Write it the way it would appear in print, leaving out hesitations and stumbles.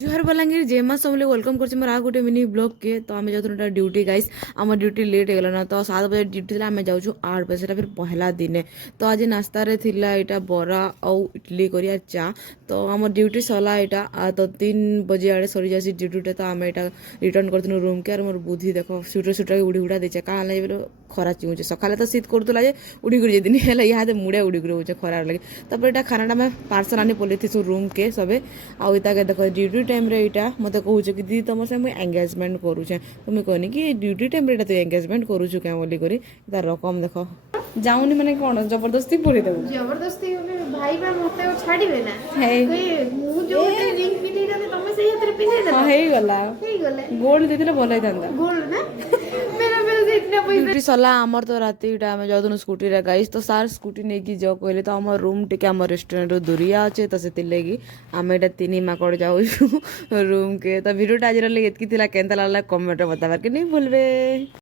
जोहर बलांगीर जेमा समले वेलकम करछि मोर आ गोटे मिनी ब्लॉग के। तो आमे जाथुन ड्यूटी गाइस, आम ड्यूटी लेट हो ना तो 7 बजे ड्यूटी थिला, आमे जाउछु 8 बजे, फिर पहला दिन। तो आज नाश्ता रे थिला एटा बरा और इडली करिया चा। तो आम ड्यूटी सरला एटा तो 3 बजे आड़े सरी जासी ड्यूटी। तो आमे एटा रिटर्न करथुन रूम के। और मोर बुद्धि देखो स्वेटर स्वेटर उड़ी उड़ा देचे का लागे बोलो खरा चिमुचे। सकाले तो शीत करतला जे उड़ी गुड़ी दिन हेला इहादे मुड़े उड़ी गुड़ी होचे खरा लगे। तापर एटा खानाटा में पार्सल आनी पलेथिसु रूम के सबे। आ इता के देखो ड्यूटी टाइम रे इटा मते कहूछ कि दीदी तुम से मुझे एंगेजमेंट करूचे। तो मुझे कहनी कि ड्यूटी टाइम रे तू एंगेजमेंट करूछु क्या बोली करी तार रकम देखो जाऊनी माने कोन जबरदस्ती पूरी देबो जबरदस्ती होने भाई बा मते छाड़ीबे ना हे मु जो रिंग पिनी जाने तमे सही हाथ रे पिने देला हां हे गले गोल्ड देतिले भल होइतांदा गोल ना मेरा बिल से इतना पैसा ड्यूटी सला हमर तो राती इटा आमे जाउदनु स्कूटी रे गाइस। तो सार स्कूटी नै कि जो कहले तो हमर रूम टिके हमर रेस्टोरेंट रो दूरिया अछि। तो सेति लेगी आमे एटा तिनी माकड़ जाउ रूम के। तो वीडियो टा आज रे एतकी थिला केनता लागला कमेंट बताबार के नै भूलबे।